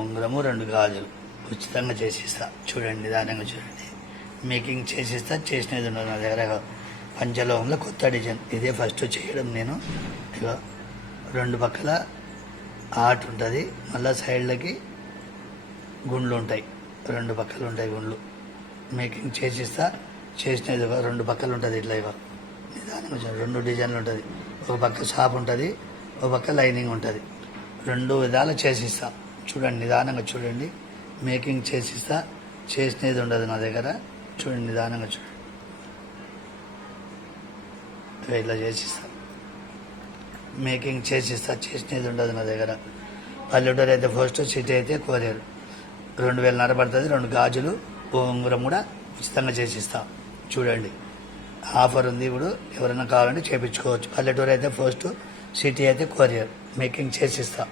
ఉంగరము 2 గాజులు ఉచితంగా చేసిస్తా. చూడండి, నిదానంగా చూడండి. మేకింగ్ చేసిస్తా. చేసినది ఉండదు నా దగ్గర. పంచలోహంలో కొత్త డిజైన్ ఇదే ఫస్ట్ చేయడం నేను. ఇక 2 పక్కల ఆర్ట్ ఉంటుంది, మళ్ళీ సైడ్లకి గుండ్లు ఉంటాయి, 2 పక్కలు ఉంటాయి గుండ్లు. మేకింగ్ చేసిస్తా. చేసినది 2 పక్కలు ఉంటుంది ఇట్లా. ఇక నిదానంగా చూడండి, 2 డిజైన్లు ఉంటుంది. ఒక పక్క షాప్ ఉంటుంది, ఒక పక్క లైనింగ్ ఉంటుంది. 2 విధాలు చేసిస్తా. చూడండి, నిదానంగా చూడండి. మేకింగ్ చేసిస్తా. చేసినది ఉండదు నా దగ్గర. చూడండి, నిదానంగా చూడండి. ఇట్లా చేసిస్తా. మేకింగ్ చేసిస్తా. చేసినది ఉండదు నా దగ్గర. పల్లెటూరు అయితే ఫస్ట్, సిటీ అయితే కొరియర్. 2,500 పడుతుంది. 2 గాజులు, ఉంగరం కూడా ఉచితంగా చేసిస్తా. చూడండి, ఆఫర్ ఉంది. ఇప్పుడు ఎవరైనా కావాలంటే చేయించుకోవచ్చు. పల్లెటూరు అయితే ఫస్ట్, సిటీ అయితే కొరియర్. మేకింగ్ చేసిస్తా.